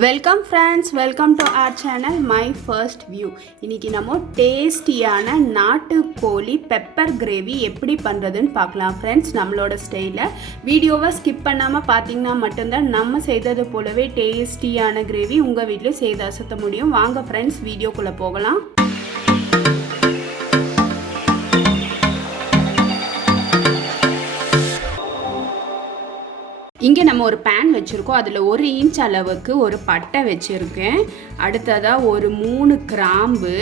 Welcome friends, welcome to our channel My First View. இன்னைக்கு நம்ம டேஸ்டியான நாட்டு கோழி பெப்பர் கிரேவி எப்படி பண்றதுன்னு பார்க்கலாம் ஃப்ரெண்ட்ஸ். நம்மளோட ஸ்டைல்ல வீடியோவை ஸ்கிப் பண்ணாம பாத்தீங்கன்னா மட்டும்தான் நம்ம செய்தது போலவே டேஸ்டியான கிரேவி உங்க வீட்லயே செய்து அசத்த முடியும். வாங்க ஃப்ரெண்ட்ஸ் வீடியோக்குள்ள போகலாம். இங்கே நம்ம ஒரு பேன் வச்சுருக்கோம். அதில் 1 இன்ச் அளவுக்கு ஒரு பட்டை வச்சுருக்கேன். அடுத்ததாக ஒரு 3 கிராம்பு,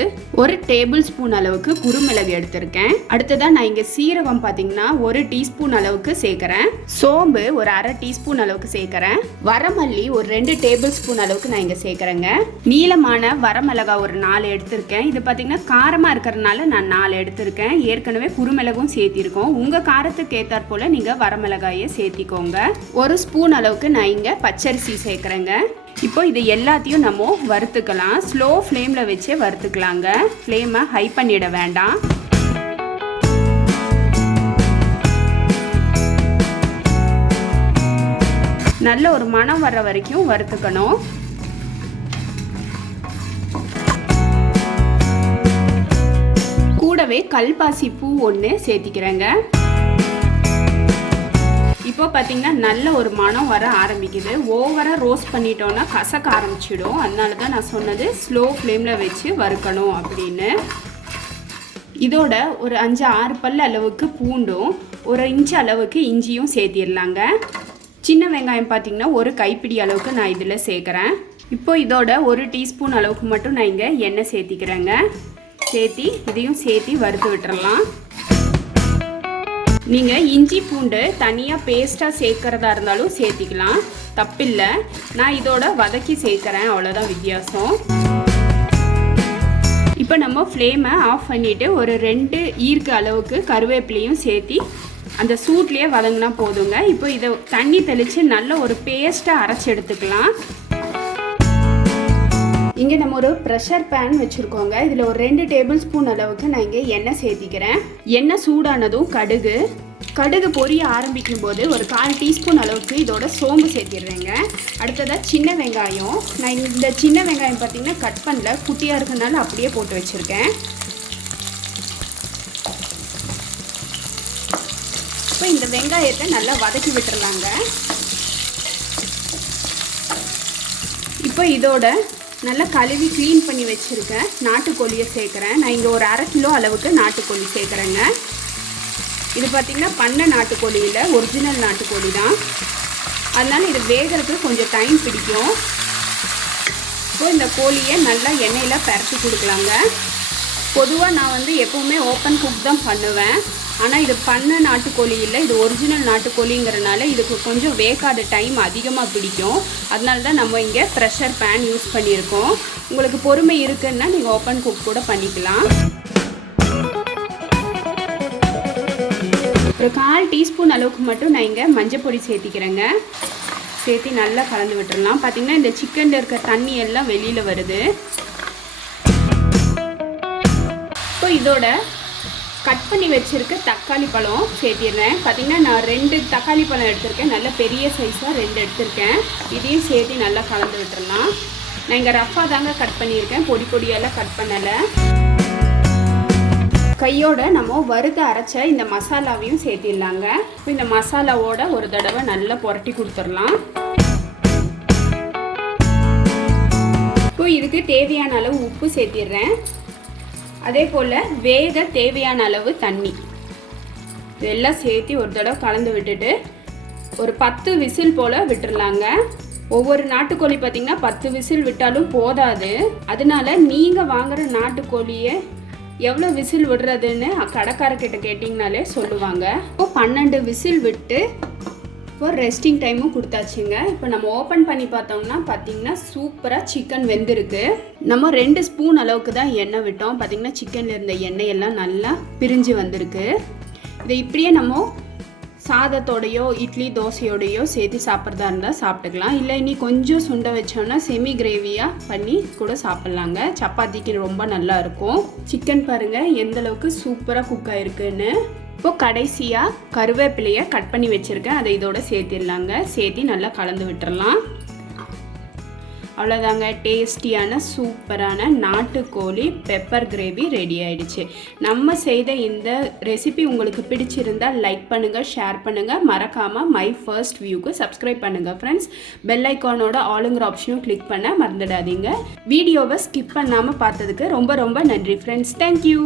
1 டேபிள் ஸ்பூன் அளவுக்கு குருமிளகு எடுத்திருக்கேன். அடுத்ததாக நான் இங்கே சீரகம் பார்த்தீங்கன்னா 1 டீஸ்பூன் அளவுக்கு சேர்க்குறேன். சோம்பு ஒரு 1/2 டீஸ்பூன் அளவுக்கு சேர்க்குறேன். வரமல்லி ஒரு 2 டேபிள் ஸ்பூன் அளவுக்கு நான் இங்கே சேர்க்குறேங்க. நீளமான வரமிளகா ஒரு 4 எடுத்திருக்கேன். இது பார்த்தீங்கன்னா காரமாக இருக்கிறதுனால நான் 4 எடுத்திருக்கேன். ஏற்கனவே குருமிளகும் சேர்த்திருக்கோம். உங்கள் காரத்துக்கு ஏற்றாற் போல் நீங்கள் வரமிளகாயை சேர்த்திக்கோங்க. 1 ஸ்பூன் அளவுக்கு நான் இங்கே பச்சரிசி சேர்க்குறேங்க. இப்போ இது எல்லாத்தையும் நம்ம வறுத்துக்கலாம். ஸ்லோ ஃப்ளேமில் வச்சே வறுத்துக்கலாங்க. ஃப்ளேமை ஹை பண்ணிட வேண்டாம். நல்ல ஒரு மணம் வர்ற வரைக்கும் வறுத்துக்கணும். கூடவே கல் பாசி பூ ஒன்று சேர்த்திக்கிறேங்க. இப்போ பார்த்தீங்கன்னா நல்ல ஒரு மனம் வர ஆரம்பிக்குது. ஓவராக ரோஸ்ட் பண்ணிட்டோன்னா கசக்க ஆரம்பிச்சிடும். அதனால தான் நான் சொன்னது ஸ்லோ ஃப்ளேமில் வச்சு வறுக்கணும் அப்படின்னு. இதோட ஒரு 5-6 பல் அளவுக்கு பூண்டும் 1 இன்ச் அளவுக்கு இஞ்சியும் சேர்த்திடலாங்க. சின்ன வெங்காயம் பார்த்தீங்கன்னா 1 கைப்பிடி அளவுக்கு நான் இதில் சேர்க்குறேன். இப்போ இதோட 1 டீஸ்பூன் அளவுக்கு மட்டும் நான் இங்கே எண்ணெய் சேர்த்திக்கிறேங்க. சேர்த்தி இதையும் சேர்த்தி வறுத்து விட்டுறலாம். நீங்கள் இஞ்சி பூண்டு தனியாக பேஸ்ட்டாக சேர்க்குறதா இருந்தாலும் சேர்த்திக்கலாம், தப்பில்லை. நான் இதோட வதக்கி சேர்க்குறேன், அவ்வளோதான் வித்தியாசம். இப்போ நம்ம ஃப்ளேமை ஆஃப் பண்ணிவிட்டு ஒரு 2 ஈர்க்கு அளவுக்கு கருவேப்பிலையும் சேர்த்தி அந்த சூட்லேயே வதங்கினா போதுங்க. இப்போ இதை தண்ணி தெளித்து நல்ல ஒரு பேஸ்ட்டாக அரைச்சி எடுத்துக்கலாம். இங்கே நம்ம ஒரு ப்ரெஷர் பேன் வச்சுருக்கோங்க. இதில் ஒரு 2 டேபிள் ஸ்பூன் அளவுக்கு நான் இங்கே எண்ணெய் சேர்த்திக்கிறேன். எண்ணெய் சூடானதும் கடுகு பொரிய ஆரம்பிக்கும் போது ஒரு 1/4 டீஸ்பூன் அளவுக்கு இதோட சோம்பு சேர்த்திடுறேங்க. அடுத்ததாக சின்ன வெங்காயம். நான் இந்த சின்ன வெங்காயம் பார்த்திங்கன்னா கட் பண்ணல, குட்டியாக இருக்கிறதுனால அப்படியே போட்டு வச்சுருக்கேன். இப்போ இந்த வெங்காயத்தை நல்லா வதக்கி விட்டுறலாங்க. இப்போ இதோட நல்லா கழுவி க்ளீன் பண்ணி வச்சுருக்கேன் நாட்டுக்கோழியை சேர்க்குறேன். நான் இங்கே ஒரு 1/2 கிலோ அளவுக்கு நாட்டுக்கோழி சேர்க்குறேங்க. இது பார்த்திங்கன்னா பண்ண நாட்டுக்கோழி இல்லை, ஒரிஜினல் நாட்டுக்கோழி தான். அதனால் இது வேகிறதுக்கு கொஞ்சம் டைம் பிடிக்கும். ஸோ இந்த கோழியை நல்லா எண்ணெயில் பரட்டி கொடுக்கலாங்க. பொதுவாக நான் எப்போவுமே ஓப்பன் குக் தான் பண்ணுவேன். ஆனால் இது பண்ண நாட்டுக்கோழி இல்லை, இது ஒரிஜினல் நாட்டுக்கோழிங்கிறனால இதுக்கு கொஞ்சம் வேகாத டைம் அதிகமாக பிடிக்கும். அதனால தான் நம்ம இங்கே ப்ரெஷர் பேன் யூஸ் பண்ணியிருக்கோம். உங்களுக்கு பொறுமை இருக்குன்னா நீங்கள் ஓப்பன் குக் கூட பண்ணிக்கலாம். ஒரு 1/4 டீஸ்பூன் அளவுக்கு மட்டும் நான் இங்கே மஞ்சள் பொடி சேர்த்திக்கிறேங்க. சேர்த்து நல்லா கலந்து விட்டுடலாம். பார்த்திங்கன்னா இந்த சிக்கனில் இருக்க தண்ணி எல்லாம் வெளியில் வருது. இப்போ இதோட கட் பண்ணி வச்சுருக்க தக்காளி பழம் சேர்த்திடுறேன். பார்த்திங்கன்னா நான் 2 தக்காளி பழம் எடுத்திருக்கேன். நல்ல பெரிய சைஸாக 2 எடுத்திருக்கேன். இதையும் சேர்த்து நல்லா கலந்து விட்டுடலாம். நான் இங்கே ரஃபாக தாங்க கட் பண்ணியிருக்கேன், பொடி பொடியெல்லாம் கட் பண்ணலை. கையோட நம்ம வறுத்து அரைச்ச இந்த மசாலாவையும் சேர்த்திடலாங்க. இப்போ இந்த மசாலாவோட ஒரு தடவை நல்லா புரட்டி கொடுத்துடலாம். இப்போ இதுக்கு தேவையான அளவு உப்பு சேர்த்திடுறேன். அதே போல் வேக தேவையான அளவு தண்ணி இதெல்லாம் சேர்த்து ஒரு தடவை கலந்து விட்டுட்டு ஒரு 10 விசில் போல் விட்டுடலாங்க. ஒவ்வொரு நாட்டுக்கோழி பார்த்திங்கன்னா 10 விசில் விட்டாலும் போதாது. அதனால நீங்கள் வாங்குகிற நாட்டுக்கோழியை எவ்வளோ விசில் விடுறதுன்னு கடைக்காரர்கிட்ட கேட்டிங்கனாலே சொல்லுவாங்க. இப்போ 12 விசில் விட்டு இப்போ ரெஸ்டிங் டைமும் கொடுத்தாச்சுங்க. இப்போ நம்ம ஓப்பன் பண்ணி பார்த்தோம்னா பார்த்திங்கன்னா சூப்பராக சிக்கன் வெந்திருக்கு. நம்ம 2 ஸ்பூன் அளவுக்கு தான் எண்ணெய் விட்டோம். பார்த்திங்கன்னா சிக்கனில் இருந்த எண்ணெய் எல்லாம் நல்லா பிரிஞ்சு வந்திருக்கு. இதை இப்படியே நம்ம சாதத்தோடையோ இட்லி தோசையோடையோ சேர்த்து சாப்பிட்றதா இருந்தால் சாப்பிட்டுக்கலாம். இல்லை இனி கொஞ்சம் சுண்ட வச்சோன்னா செமி கிரேவியாக பண்ணி கூட சாப்பிட்லாங்க. சப்பாத்திக்கு ரொம்ப நல்லா இருக்கும். சிக்கன் பாருங்கள் எந்தளவுக்கு சூப்பராக குக் ஆகிருக்குன்னு. இப்போ கடைசியாக கருவேப்பிலையை கட் பண்ணி வச்சுருக்கேன், அதை இதோட சேர்த்திடலாங்க. சேர்த்து நல்லா கலந்து விட்டுறலாம். அவ்வளோதாங்க, டேஸ்டியான சூப்பரான நாட்டுக்கோழி பெப்பர் கிரேவி ரெடி ஆயிடுச்சு. நம்ம செய்த இந்த ரெசிபி உங்களுக்கு பிடிச்சிருந்தால் லைக் பண்ணுங்கள், ஷேர் பண்ணுங்கள், மறக்காமல் மை ஃபர்ஸ்ட் வியூக்கு சப்ஸ்கிரைப் பண்ணுங்கள் ஃப்ரெண்ட்ஸ். பெல் ஐக்கானோட ஆளுங்கிற ஆப்ஷனும் கிளிக் பண்ண மறந்துடாதீங்க. வீடியோவை ஸ்கிப் பண்ணாமல் பார்த்ததுக்கு ரொம்ப ரொம்ப நன்றி ஃப்ரெண்ட்ஸ். தேங்க்யூ.